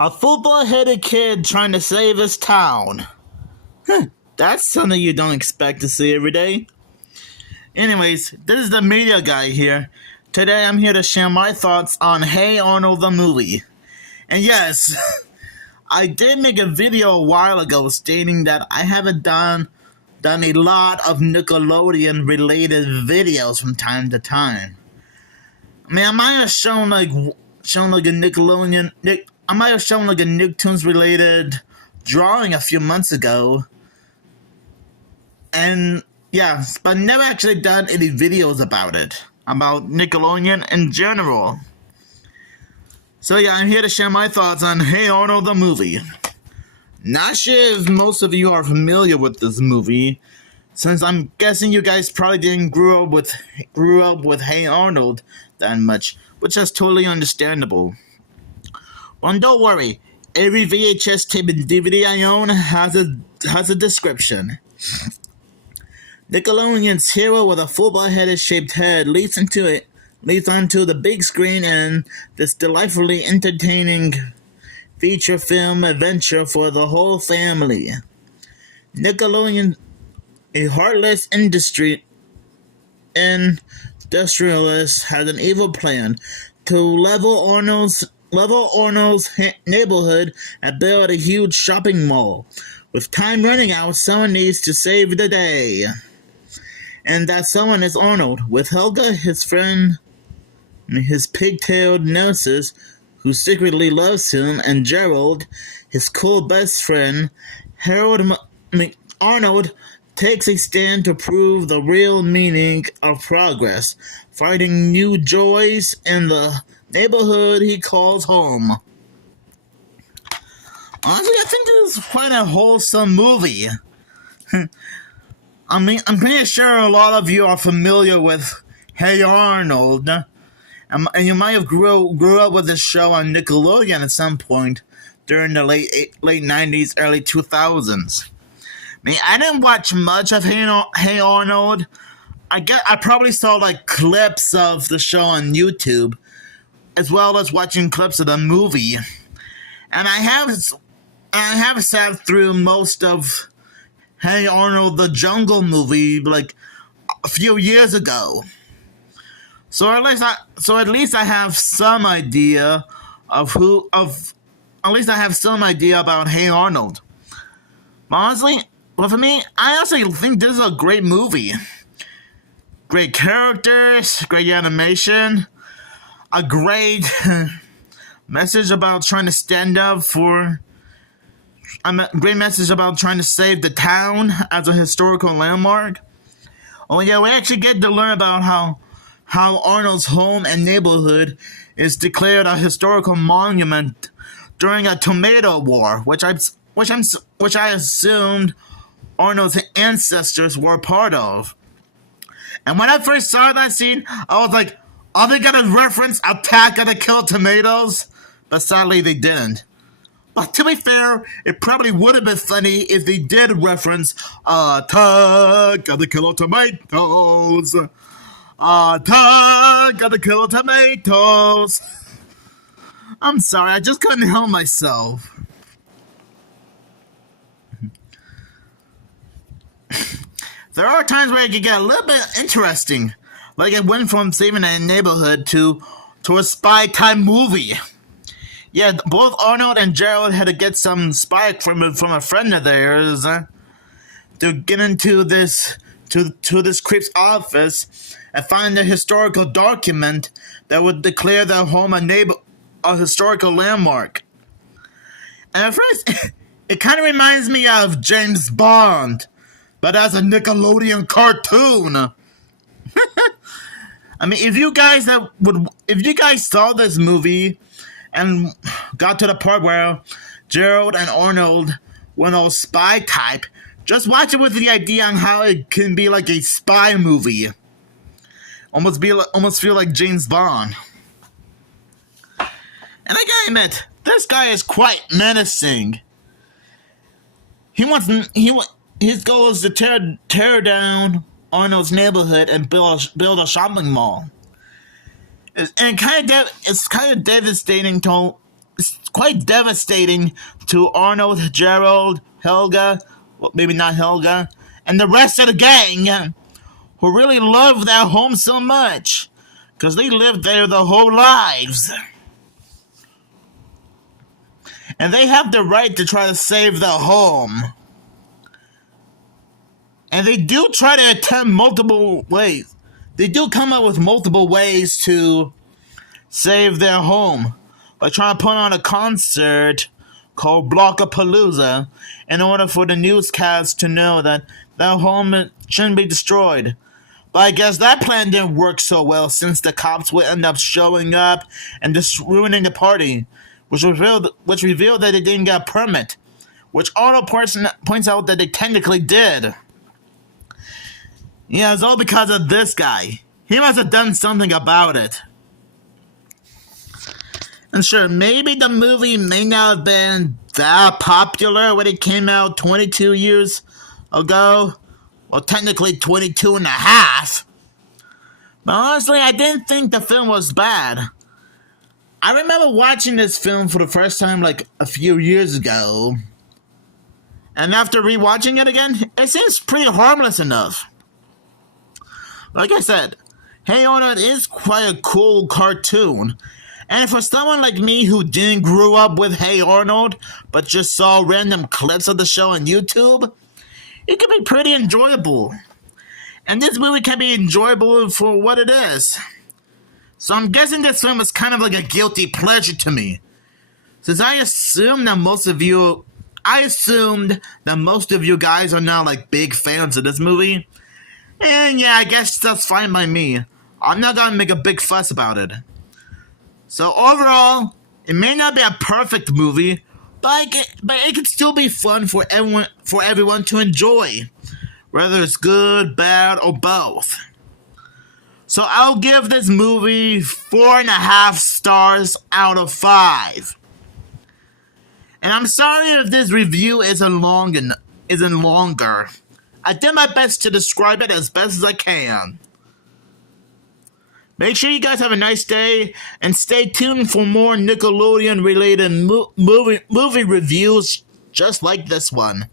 A football-headed kid trying to save his town. That's something you don't expect to see every day. Anyways, this is the media guy here. Today I'm here to share my thoughts on Hey Arnold the movie. And yes, I did make a video a while ago stating that I haven't done a lot of Nickelodeon related videos from time to time. I mean, I might have shown like a Nickelodeon I might have shown like a Nicktoons related drawing a few months ago. And yeah, but never actually done any videos about it. About Nickelodeon in general. So yeah, I'm here to share my thoughts on Hey Arnold the movie. Not sure if most of you are familiar with this movie, since I'm guessing you guys probably didn't grew up with Hey Arnold that much, which is totally understandable. Well, don't worry, every VHS tape and DVD I own has a description. Nickelodeon's hero with a football-headed shaped head leads onto the big screen in this delightfully entertaining feature film adventure for the whole family. Nickelodeon, a heartless industrialist, has an evil plan to level Arnold's neighborhood and build a huge shopping mall. With time running out, someone needs to save the day. And that someone is Arnold, with Helga, his friend, his pigtailed nurses, who secretly loves him, and Gerald, his cool best friend. Arnold takes a stand to prove the real meaning of progress, finding new joys in the neighborhood he calls home. Honestly, I think this is quite a wholesome movie. I mean, I'm pretty sure a lot of you are familiar with Hey Arnold, and you might have grew up with this show on Nickelodeon at some point during the late 90s, early 2000s. I mean, I didn't watch much of Hey Arnold. I probably saw like clips of the show on YouTube, as well as watching clips of the movie. And I have sat through most of Hey Arnold the Jungle movie like a few years ago. So at least I have some idea at least I have some idea about Hey Arnold. But honestly, for me, I honestly think this is a great movie. Great characters, great animation, a great message about trying to stand up for great message about trying to save the town as a historical landmark. Oh yeah, we actually get to learn about how Arnold's home and neighborhood is declared a historical monument during a tomato war, which I assumed Arnold's ancestors were part of. And when I first saw that scene, I was like, are they gonna reference Attack of the Killer Tomatoes? But sadly they didn't. But to be fair, it probably would have been funny if they did reference Attack of the Killer Tomatoes. Attack of the Killer Tomatoes. I'm sorry, I just couldn't help myself. There are times where it can get a little bit interesting. Like it went from saving a neighborhood to a spy type movie. Yeah, both Arnold and Gerald had to get some spy from a friend of theirs to get into this creep's office and find a historical document that would declare their home a historical landmark. And at first, it kind of reminds me of James Bond, but as a Nickelodeon cartoon. I mean, if you guys saw this movie and got to the part where Gerald and Arnold went all spy type, just watch it with the idea on how it can be like a spy movie. Almost feel like James Bond. And I gotta admit, this guy is quite menacing. His goal is to tear down Arnold's neighborhood and build a shopping mall. It's kind of devastating to quite devastating to Arnold, Gerald, Helga, well, maybe not Helga, and the rest of the gang who really love their home so much because they lived there their whole lives. And they have the right to try to save their home. And they do try to attempt multiple ways. They do come up with multiple ways to save their home by trying to put on a concert called Blockapalooza in order for the newscast to know that their home shouldn't be destroyed. But I guess that plan didn't work so well since the cops would end up showing up and just ruining the party, which revealed that they didn't get a permit, which Arnold points out that they technically did. Yeah, it's all because of this guy. He must have done something about it. And sure, maybe the movie may not have been that popular when it came out 22 years ago. Well, technically 22 and a half. But honestly, I didn't think the film was bad. I remember watching this film for the first time like a few years ago. And after rewatching it again, it seems pretty harmless enough. Like I said, Hey Arnold is quite a cool cartoon. And for someone like me who didn't grow up with Hey Arnold, but just saw random clips of the show on YouTube, it can be pretty enjoyable. And this movie can be enjoyable for what it is. So I'm guessing this film is kind of like a guilty pleasure to me. Since I assumed that most of you guys are now like big fans of this movie. And yeah, I guess that's fine by me. I'm not gonna make a big fuss about it. So overall, it may not be a perfect movie, but it can still be fun for everyone to enjoy, whether it's good, bad, or both. So I'll give this movie 4.5 stars out of 5. And I'm sorry if this review isn't longer. I did my best to describe it as best as I can. Make sure you guys have a nice day, and stay tuned for more Nickelodeon-related movie reviews just like this one.